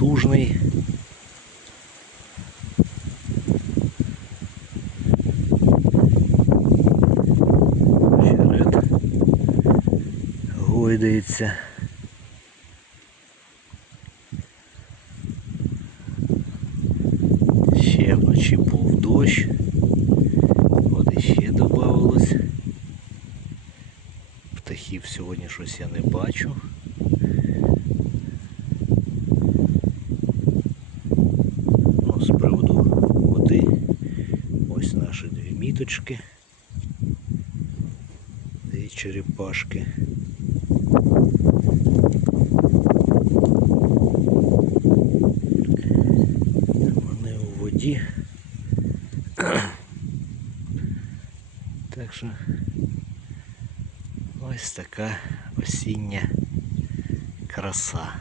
потужний. Черед гойдається. Ще вночі був дощ. Води ще додавалось. Птахів сьогодні щось я не бачу. Міточки. Дві черепашки. Вони у воді. Так що ось така осіння краса.